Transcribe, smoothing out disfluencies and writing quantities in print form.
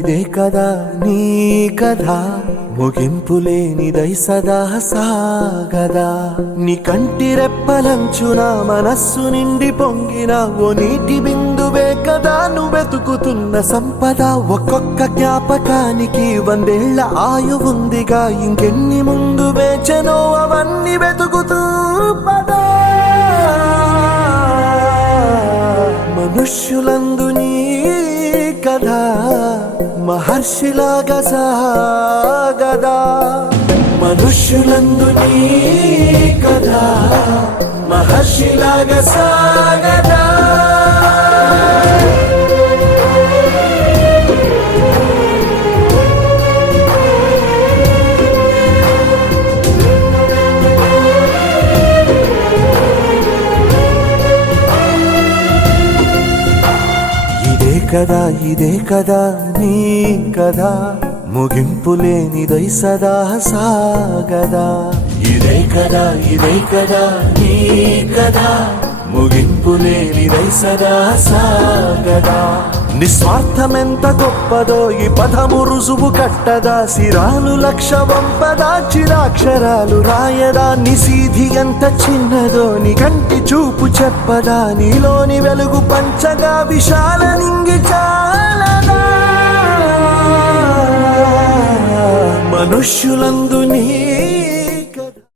ఇదే కదా నీ కథ, ముగింపు లేనిదై సదా సాగదా. నీ కంటి రెప్పలంచున మనస్సు నిండి పొంగిన ఓ నీటి బిందువే కదా నువ్వెతుకుతున్న సంపద. ఒక్కొక్క జ్ఞాపకానికి 100 ఏళ్ల ఆయువుందిగా, ఇంకెన్ని ముందు వేచనో అవన్నీ వెతుకుతూ పదా. మనుష్యులందు నీ కథ మహర్షిలాగా సాగదా. మనుష్యులందు నీ కథ మహర్షిలాగా సాగదా. ఇదే కదా నీ కథ, ముగింపు లేనిదై సదా సాగదా. ఇదే కదా నీ కథ, ముగింపు లేనిదై సదా సాగదా. నిస్వార్థమెంత గొప్పదో ఈ పదము రుజువు కట్టదా. సిరాలు 1,00,000 వంపదా, చిరాక్షరాలు రాయదా. నిశీధి ఎంత చిన్నదో నీ కంటి చూపు చెప్పదా. నీలోని వెలుగు పంచగా విశాల నింగి చాలదా. మనుష్యులందు నీ